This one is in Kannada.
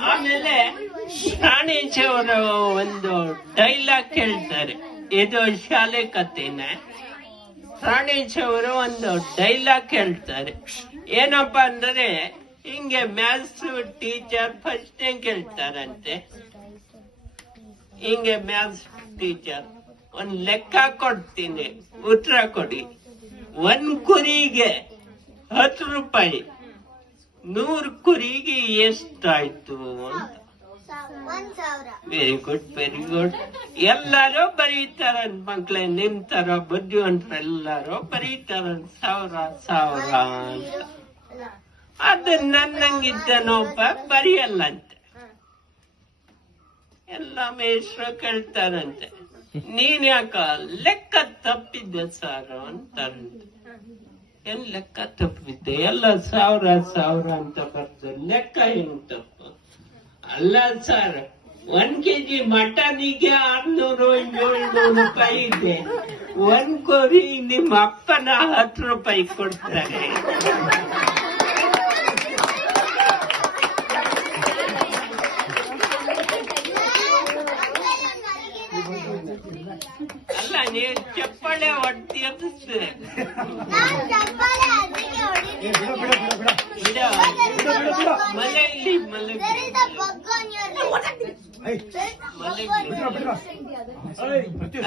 ಆಮೇಲೆ ಪ್ರಾಣೇಶ್ ಅವರು ಒಂದು ಡೈಲಾಗ್ ಹೇಳ್ತಾರೆ ಇದು ಶಾಲೆ ಕಥೆನ. ಪ್ರಾಣೇಶವರು ಒಂದು ಡೈಲಾಗ್ ಹೇಳ್ತಾರೆ ಏನಪ್ಪ ಅಂದ್ರೆ, ಹಿಂಗೆ ಮ್ಯಾಥ್ಸ್ ಟೀಚರ್ ಫಸ್ಟ್ ಕೇಳ್ತಾರಂತೆ? ಹಿಂಗೆ ಮ್ಯಾಥ್ಸ್ ಟೀಚರ್ ಒಂದ್ ಲೆಕ್ಕ ಕೊಡ್ತೀನಿ, ಉತ್ತರ ಕೊಡಿ. ಒಂದ್ ಕುರಿಗೆ ಹತ್ತು ರೂಪಾಯಿ. ನೂರು ಕುರಿಗೆ ಎಷ್ಟಾಯ್ತು ಅಂತ. ವೆರಿ ಗುಡ್ ವೆರಿ ಗುಡ್ ಎಲ್ಲಾರು ಬರೀತಾರ ಮಕ್ಳೇ ನಿಮ್ ತರ ಬುದ್ಧಿವಂತರೆಲ್ಲರೂ ಬರೀತಾರ ಸಾವಿರ ಸಾವಿರ ಅಂತ. ಅದು ನನ್ನಂಗಿದ್ದನೊಬ್ಬ ಬರೆಯಲ್ಲಂತೆ. ಎಲ್ಲ ಮೇಷ್ರು ಕೇಳ್ತಾರಂತೆ. ನೀನ್ ಯಾಕ ಲೆಕ್ಕ ತಪ್ಪಿದ್ದೆ ಸರ್ ಅಂತ ಏನ್ ಲೆಕ್ಕ ತಪ್ಪಿದ್ದೆ? ಎಲ್ಲ ಸಾವಿರ ಸಾವಿರ ಅಂತ ಬರ್ತಾರೆ ಲೆಕ್ಕ ಏನು ತಪ್ಪು? ಅಲ್ಲ ಸರ್, ಒಂದ್ ಕೆಜಿ ಮಟನಿಗೆ ಆರ್ನೂರು, ಏಳ್ನೂರು ರೂಪಾಯಿ ಇದೆ. ಒಂದ್ ಕೋರಿ ನಿಮ್ಮ ಅಪ್ಪನ ಹತ್ತು ರೂಪಾಯಿ ಕೊಡ್ತಾರೆ. ಅಲ್ಲ ನೀವು ಚಪ್ಪಳೆ ಹೊಡ್ತಿ ಮಲೆ leg. ಮಲೆ